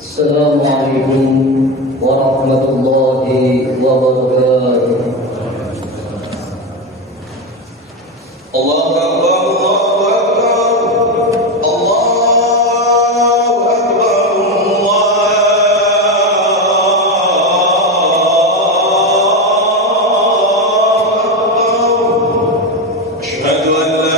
Assalamualaikum warahmatullahi wabarakatuh. Allahu Akbar, Allahu Akbar, Allahu Akbar, Allahu Akbar. Asyhadu an la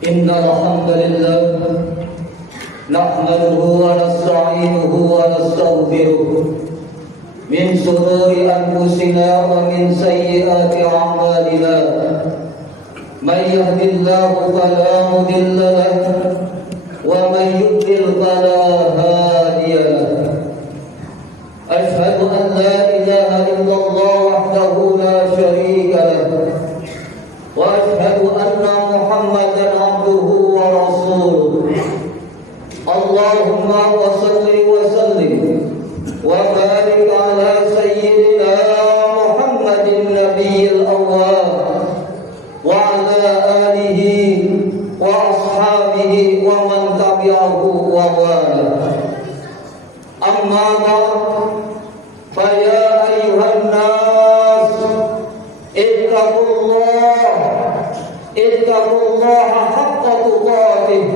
Innal hamdalillah nahmaduhu wa nasta'inuhu wa nastaghfiruh min shururi anfusina wa min sayyiati a'malina may yahdihillahu fala mudilla lahu wa may yudlil fala hadiya lahu ashhadu an la ilaha illallah wahdahu la syarika lahu wa ashhadu anna Muhammadan abduhu wa rasuluh. Allahumma wa salli wa sallim wa barik ala sayyidina Muhammadin nabiyil awwal wa ala alihi wa ashabihi wa man tabi'ahu wa wala. Amma ba'd, fa ya ayyuhan nas ittaqullaha haqqa tuqatih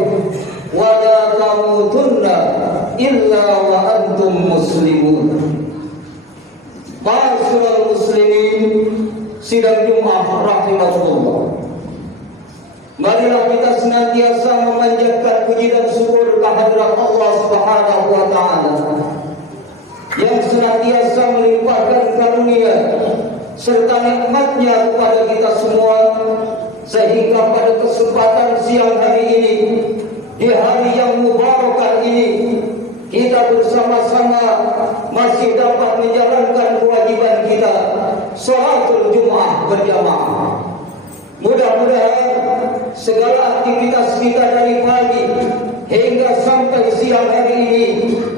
wa la tamutunna illa wa antum muslimun. Ma'asyiral muslimin, sidang Jumat rahimakumullah. Marilah kita senantiasa memanjatkan puji dan syukur kehadirat Allah Subhanahu wa taala yang senantiasa melimpahkan karunia serta nikmatnya kepada kita semua, sehingga pada kesempatan siang hari ini, di hari yang mubarak ini, kita bersama-sama masih dapat menjalankan kewajiban kita, sholatul Jumat berjamaah. Mudah-mudahan segala aktivitas kita dari pagi hingga sampai siang hari ini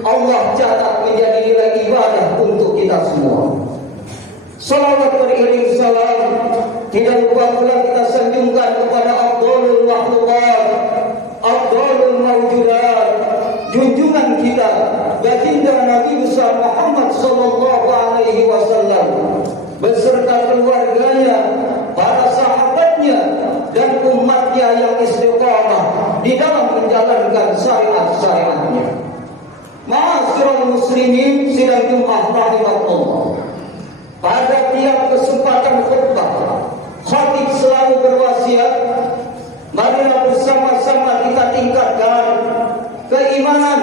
Allah catat menjadi nilai ibadah untuk kita semua. Salawat beriring salam tidak lupa pula kita sanjungkan kepada Abdul Makhlukat, Abdul Mawjudat, junjungan kita baginda Nabi besar Muhammad sallallahu alaihi wasallam beserta keluarganya, para sahabatnya dan umatnya yang istiqamah di dalam menjalankan syariat-syariatnya. Ma'asyiral muslimin sidang Jumat rahimakumullah. Pada tiap kesempatan khutbah, khatib selalu berwasiat, marilah bersama-sama kita tingkatkan keimanan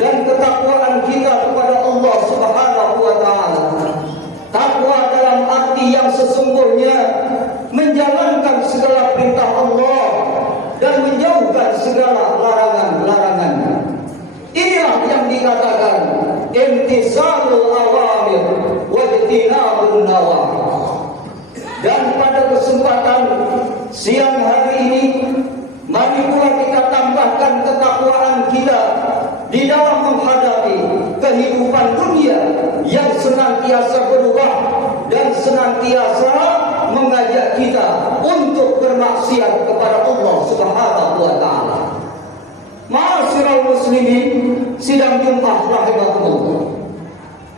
dan ketakwaan kita kepada Allah Subhanahu wa taala. Takwa dalam arti yang sesungguhnya menjalankan segala perintah Allah dan menjauhkan segala larangan-larangan. Inilah yang dikatakan imtisalul awamir wa ijtinabun nawahi. Dan pada kesempatan siang hari ini, mari pula kita tambahkan ketakwaan kita di dalam menghadapi kehidupan dunia yang senantiasa berubah dan senantiasa mengajak kita untuk bermaksiat kepada Allah Subhanahu wa taala. Ma'asyiral muslimin sidang Jumat rahimakumullah.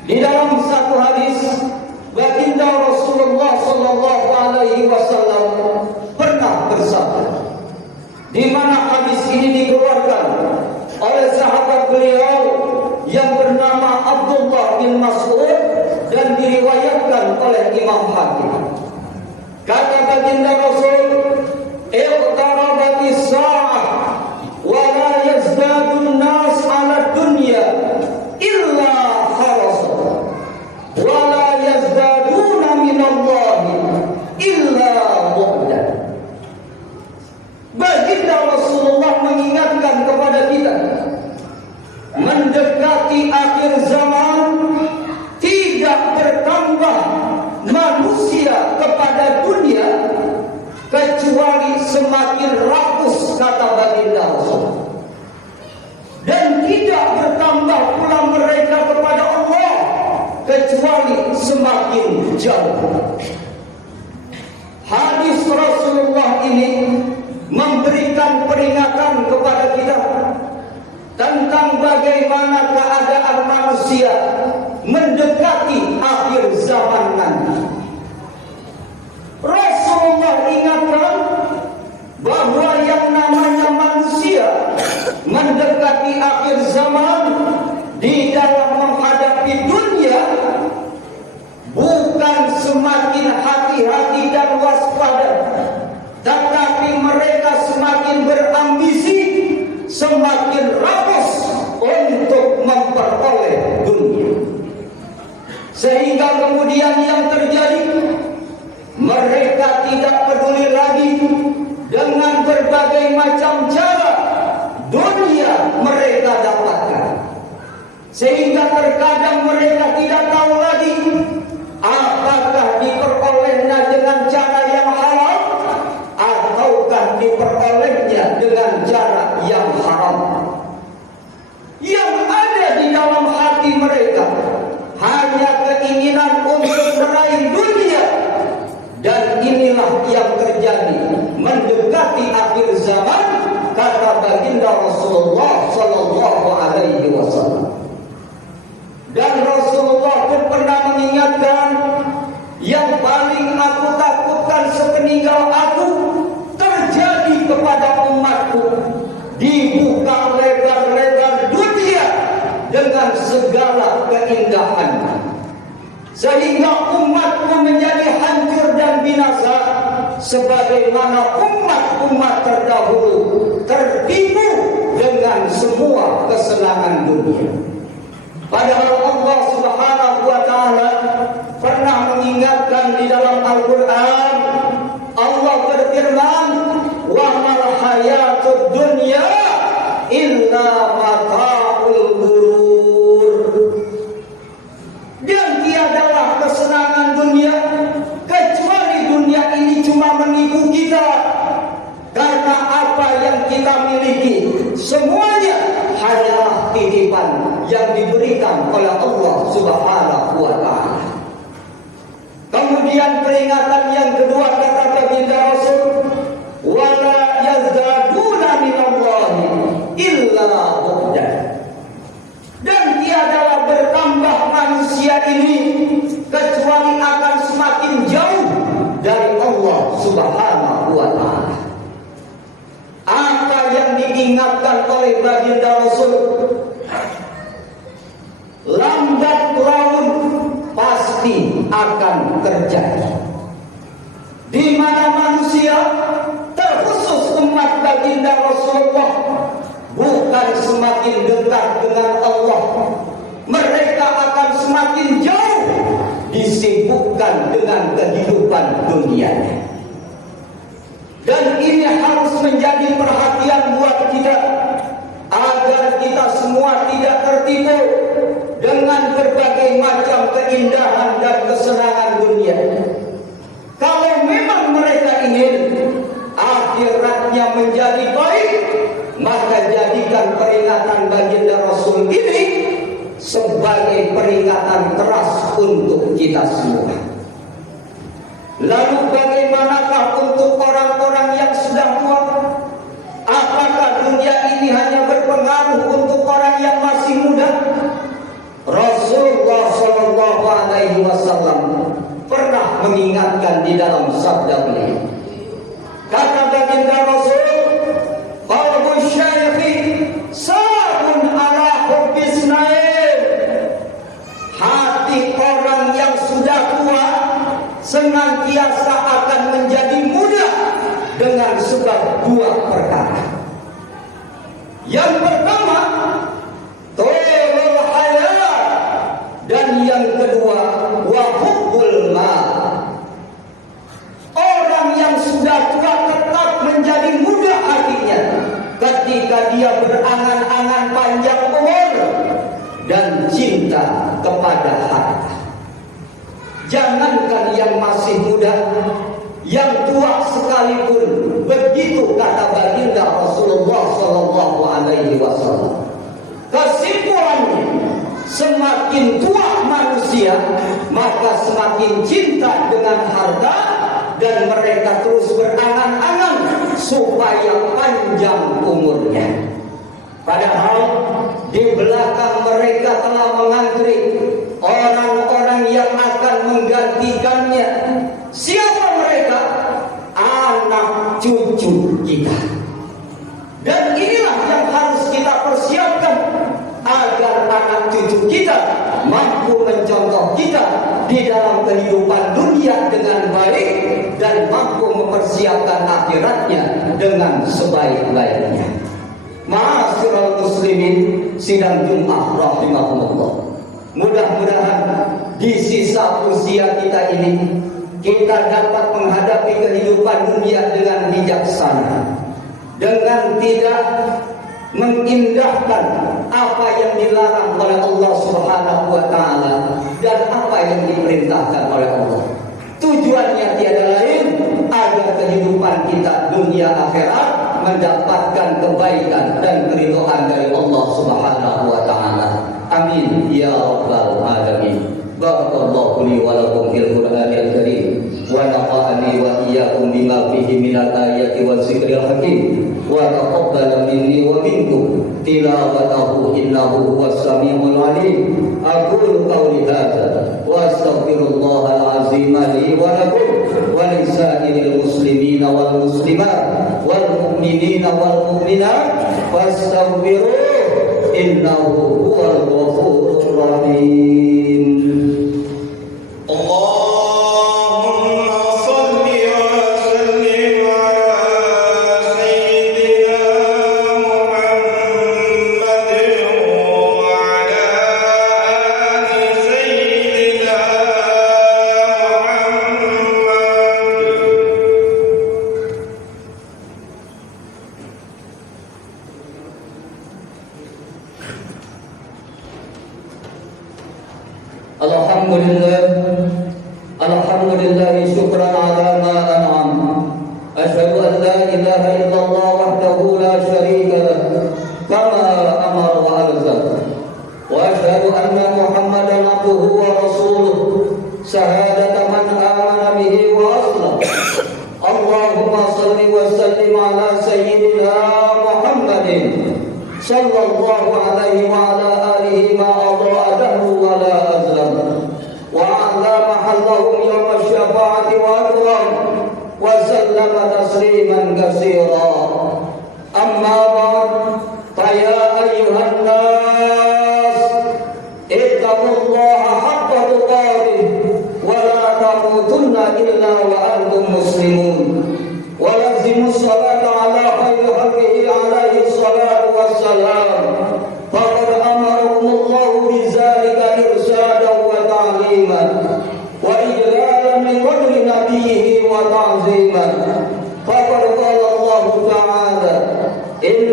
Di dalam satu hadis, baginda Rasulullah sallallahu alaihi wasallam pernah bersabda, di mana hadis ini dikeluarkan oleh sahabat beliau yang bernama Abdullah bin Mas'ud dan diriwayatkan oleh Imam Hakim. Kata baginda Rasul, "Iqtarabatis sa'ah wa la yazdadun nas 'ala dunya illa kharasa wa la yazdaduna minallahi illa bu'da." Baginda Rasulullah mengingatkan kepada kita, mendekati akhir zaman tidak bertambah manusia kepada dunia kecuali semakin rakus, kata baginda Rasul, dan tidak bertambah pula mereka kepada Allah kecuali semakin jauh. Hadis Rasulullah ini memberikan peringatan kepada kita tentang bagaimana keadaan manusia mendekati akhir zaman nanti. Rasulullah ingatkan bahwa yang namanya manusia mendekati akhir zaman di dalam menghadapi dunia bukan semakin hati-hati dan waspada, tetapi mereka semakin berambisi, semakin rakus untuk memperoleh dunia. Sehingga kemudian yang terjadi, mereka tidak peduli lagi dengan berbagai macam cara dunia mereka dapatkan. Sehingga terkadang mereka tidak tahu lagi apakah diperolehnya dengan cara yang halal ataukah diperolehnya dengan cara yang haram. Yang ada di dalam hati mereka hanya keinginan untuk meraih dunia. Dan inilah yang terjadi mendekati akhir zaman, kata baginda Rasulullah sallallahu alaihi wasallam. Dan Rasulullah pun pernah mengingatkan, yang paling aku takutkan sepeninggal aku terjadi kepada umatku, dibuka lebar-lebar dunia dengan segala keindahan, sehingga umatku menjadi hancur dan binasa, sebagaimana umat-umat terdahulu tertipu dengan semua kesenangan dunia. Padahal Allah Subhanahu wa taala pernah mengingatkan di dalam Al-Qur'an. Allah berfirman, "Wa mal hayatud dunya illa mata'ul ghurur." Dan tiadalah kesenangan dunia kecuali dunia ini cuma menipu kita. Karena apa yang kita miliki semuanya hanyalah titipan yang diberikan oleh Allah Subhanahu wa taala. Kemudian peringatan yang kedua kata baginda Rasul, wala yazdaduna minallahi illa bu'da. Dan tiadalah bertambah manusia ini kecuali akan semakin jauh dari Allah Subhanahu wa taala. Apa yang diingatkan oleh baginda Rasul, lambat laun pasti akan terjadi, di mana manusia, terkhusus umat baginda Rasulullah, bukan semakin dekat dengan Allah, mereka akan semakin jauh disibukkan dengan kehidupan dunianya. Dan ini harus menjadi perhatian buat kita, agar kita semua tidak tertipu dengan berbagai macam keindahan dan kesenangan dunia. Kalau memang mereka ingin akhiratnya menjadi baik, maka jadikan peringatan baginda Rasul ini sebagai peringatan keras untuk kita semua. Lalu bagaimanakah untuk orang-orang yang sudah tua? Apakah dunia ini hanya berpengaruh untuk orang yang masih muda? Rasulullah Shallallahu Alaihi Wasallam pernah mengingatkan di dalam sabda beliau. Kata baginda Rasul, "Qalbu syaifi sabun ala hubbis naim." Hati orang yang sudah tua senantiasa akan menjadi muda dengan sebab dua perkara. Yang pertama, tolol hayat, dan yang kedua, wa hubbul mal. Orang yang sudah tua tetap menjadi muda hatinya ketika dia berangan-angan panjang umur dan cinta kepada harta. Jangankan yang masih muda, yang tua sekalipun begitu, kata baginda Rasulullah Shallallahu Alaihi Wasallam. Kesimpulannya, semakin tua manusia, maka semakin cinta dengan harta, dan mereka terus berangan-angan supaya panjang umurnya. Padahal di belakang mereka telah mengantri orang-orang yang akan menggantikannya. Siapa mereka? Anak cucu kita. Dan inilah yang harus kita persiapkan, agar anak cucu kita mampu mencontoh kita di dalam kehidupan dunia dengan baik, dan mampu mempersiapkan akhiratnya dengan sebaik-baiknya. Ma'asyiral muslimin, sidang Jumat rahimahumullah. Mudah-mudahan di sisa usia kita ini, kita dapat menghadapi kehidupan dunia dengan bijaksana, dengan tidak mengindahkan apa yang dilarang oleh Allah Subhanahu wa Ta'ala dan apa yang diperintahkan oleh Allah. Tujuannya tiada lain agar kehidupan kita dunia akhirat mendapatkan kebaikan dan keridhaan dari Allah Subhanahu wa Ta'ala. Amin ya rabbal alamin. Barakallahu li wa lakum fil Qur'anil Karim, wa nafa'ani wa iyyakum bima fihi minal ayati wa dzikril hakim, wa taqabbal minni wa minkum tilawatahu innahu huwas samiul alim. Aqulu qawli hadza wa astaghfirullahal azim li wa lakum wa lisa'iril muslimina wal muslimat wal mu'minina wal mu'minat fastaghfiruh innahu huwal ghafurur rahim. Alhamdulillah syukran ala ma an'am. Asyhadu an la ilaha illallah wahdahu la syarika lah kama amara wa alzam. Wa asyhadu anna Muhammadan abduhu wa rasuluh syahadata man amana bihi wa aslam. Allahumma salli wa sallim ala sayyidina Muhammadin sallallahu alaihi wa ala alihi ma adha'adahu wa la azlam. وعلى محلهم يوم الشفاعة وأكرم وسلم تسليما كثيرا. أما بعد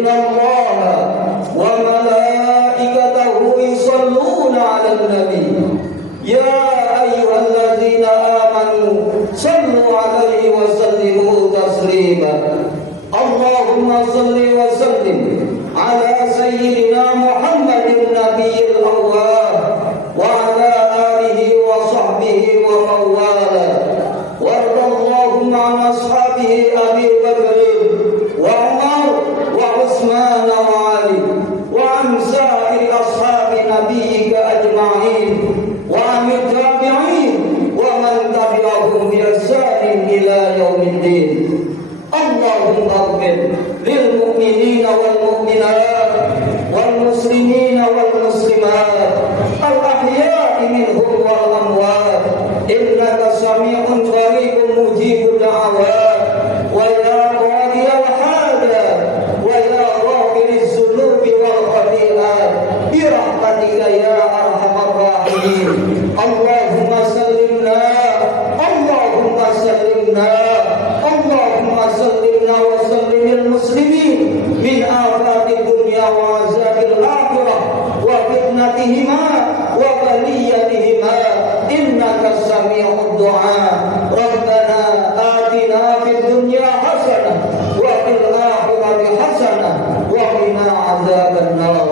Innallaha wa malaikatahu yusholluna 'alan nabi. Ya ayyuhalladzina amanu shallu 'alaihi wa sallimu taslima. Allahumma shalli wa sallim ala sayyidina Muhammadin nabiyil awwal wa ala alihi wa sahbihi wa mawala. Warda Allahumma an ashabihi Abi Bakr wa Umar wa Utsman wa Ali wa an sa'iri ashabi nabiyyika ajma'in wa an tabi'in wa man tabi'ahum bi ihsanin ila yaumiddin. Allahumma ighfir lil mu'minina wal mu'minat wal muslimina wal muslimat al ahya'i minhum wal amwat innaka sami'un qaribun mujibud da'awat wa ya qadiyal hajat wa ya ghafiriz dzunubi wal khati'at bi rahmatika ya arhamar rahimin. Allahumma sallimna Allahumma sallimna Allahumma sallimna wa sallimil muslimin min afatid dunya wa azabil akhirah wa fitnatihima wa baliyatihima innaka sami'ud du'a. Rabbana atina fid dunya hasanah wa fil akhirati hasanah wa qina azaban nar.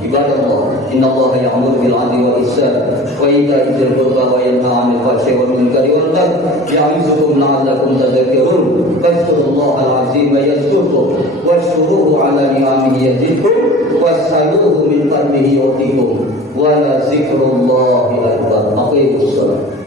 Ibadallah, innallaha ya'muru bil 'adli wal ihsan wa ita'i dzil qurba wa yanha 'anil fahsya'i wal munkari wal baghi ya'izukum la'allakum tadhakkarun. Fadhkurullahal 'azima yadhkurkum washkuruhu 'ala ni'amihi yazidkum was'aluhu min fadlihi yu'tikum wa la dzikrullahi akbar. Aqimus shalah.